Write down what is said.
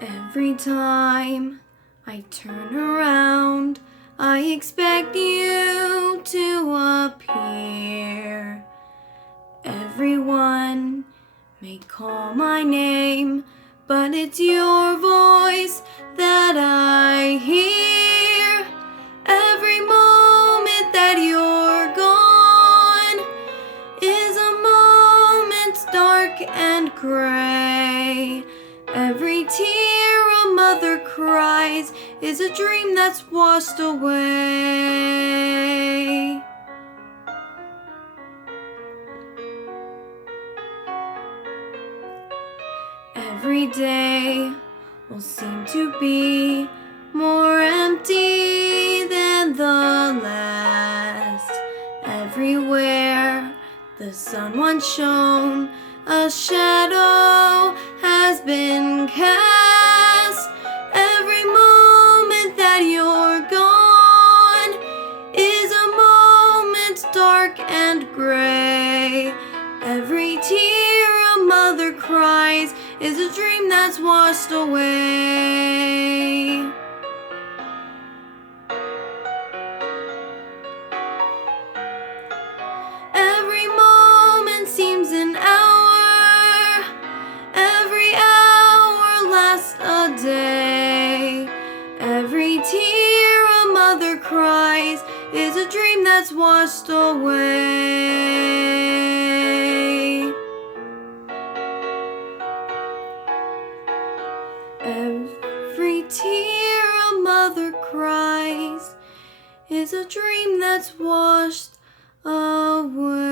Every time I turn around, I expect you to appear. Everyone may call my name, but it's your voice that I hear. Every moment that you're gone is a moment dark and gray. Every tear a mother cries is a dream that's washed away. Every day will seem to be more empty than the last. Everywhere the sun once shone, a shadow has been cast. Every moment that you're gone is a moment dark and gray. Every tear a mother cries is a dream that's washed away. Every moment seems an hour, every hour lasts a day. Every tear a mother cries is a dream that's washed away. Every tear a mother cries is a dream that's washed away.